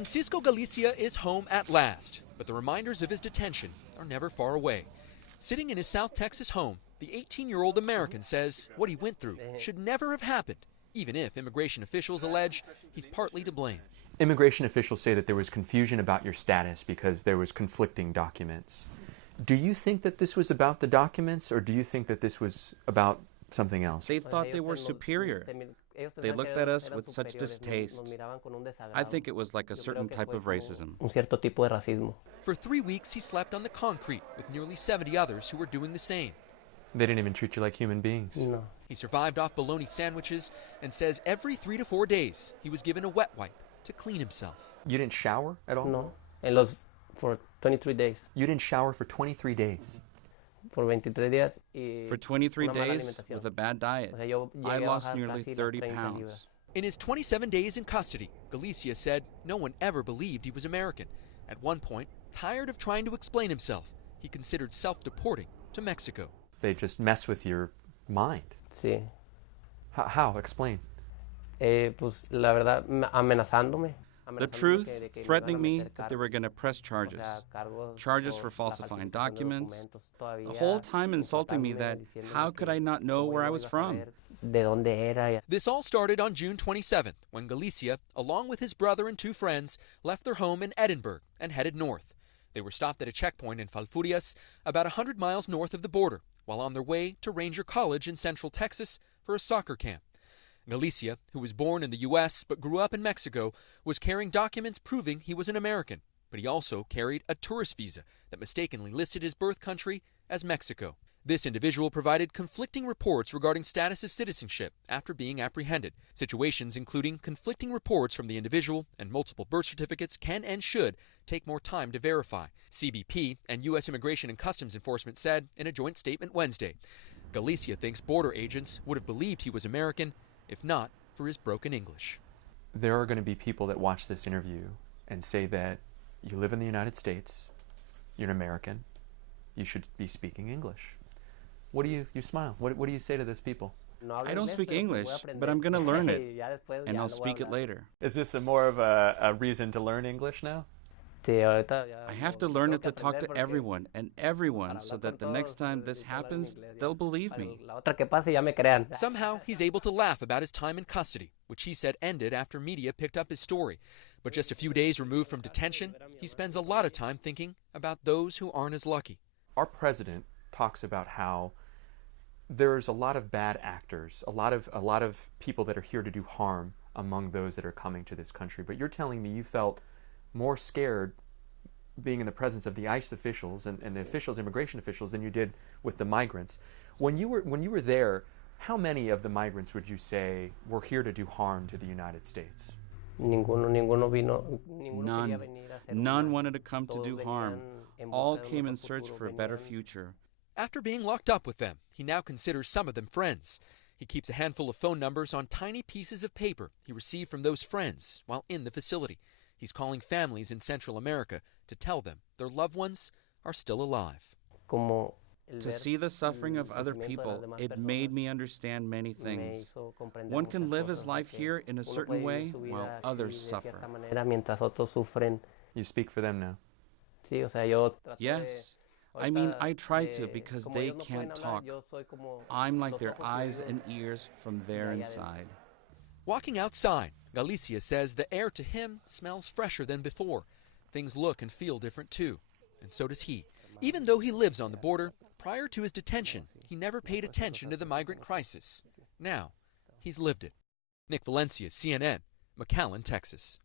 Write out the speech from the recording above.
Francisco Galicia is home at last, but the reminders of his detention are never far away. Sitting in his South Texas home, the 18-year-old American says what he went through should never have happened, even if immigration officials allege he's partly to blame. Immigration officials say that there was confusion about your status because there was conflicting documents. Do you think that this was about the documents, or do you think that this was about something else? They thought they were superior. They looked at us with such distaste. I think it was like a certain type of racism. For 3 weeks, he slept on the concrete with nearly 70 others who were doing the same. They didn't even treat you like human beings. No. He survived off bologna sandwiches and says every 3 to 4 days he was given a wet wipe to clean himself. You didn't shower at all? No. For 23 days. You didn't shower for 23 days? For 23 days. For 23 days with a bad diet, I lost nearly 30 pounds. In his 27 days in custody, Galicia said no one ever believed he was American. At one point, tired of trying to explain himself, he considered self-deporting to Mexico. They just mess with your mind. Sí. How? Explain. Pues la verdad, amenazándome. The truth, threatening me that they were going to press charges. Charges for falsifying documents. The whole time insulting me that how could I not know where I was from? This all started on June 27th, when Galicia, along with his brother and 2 friends, left their home in Edinburgh and headed north. They were stopped at a checkpoint in Falfurrias, about 100 miles north of the border, while on their way to Ranger College in Central Texas for a soccer camp. Galicia, who was born in the U.S. but grew up in Mexico, was carrying documents proving he was an American, but he also carried a tourist visa that mistakenly listed his birth country as Mexico. This individual provided conflicting reports regarding status of citizenship after being apprehended. Situations including conflicting reports from the individual and multiple birth certificates can and should take more time to verify. CBP and U.S. Immigration and Customs Enforcement said in a joint statement Wednesday. Galicia thinks border agents would have believed he was American, if not for his broken English. There are going to be people that watch this interview and say that you live in the United States, you're an American, you should be speaking English. What do you smile? What do you say to those people? I don't speak English, but I'm going to learn it, and I'll speak it later. Is this more of a reason to learn English now? I have to learn it to talk to everyone and everyone so that the next time this happens, they'll believe me. Somehow, he's able to laugh about his time in custody, which he said ended after media picked up his story. But just a few days removed from detention, he spends a lot of time thinking about those who aren't as lucky. Our president talks about how there's a lot of bad actors, a lot of people that are here to do harm among those that are coming to this country. But you're telling me you felt more scared being in the presence of the ICE officials and the officials, immigration officials, than you did with the migrants. When you were there, how many of the migrants would you say were here to do harm to the United States? None. None wanted to come to do harm. All came in search for a better future. After being locked up with them, he now considers some of them friends. He keeps a handful of phone numbers on tiny pieces of paper he received from those friends while in the facility. He's calling families in Central America to tell them their loved ones are still alive. To see the suffering of other people, it made me understand many things. One can live his life here in a certain way while others suffer. You speak for them now? Yes. I mean, I try to because they can't talk. I'm like their eyes and ears from their inside. Walking outside, Galicia says the air to him smells fresher than before. Things look and feel different too, and so does he. Even though he lives on the border, prior to his detention, he never paid attention to the migrant crisis. Now, he's lived it. Nick Valencia, CNN, McAllen, Texas.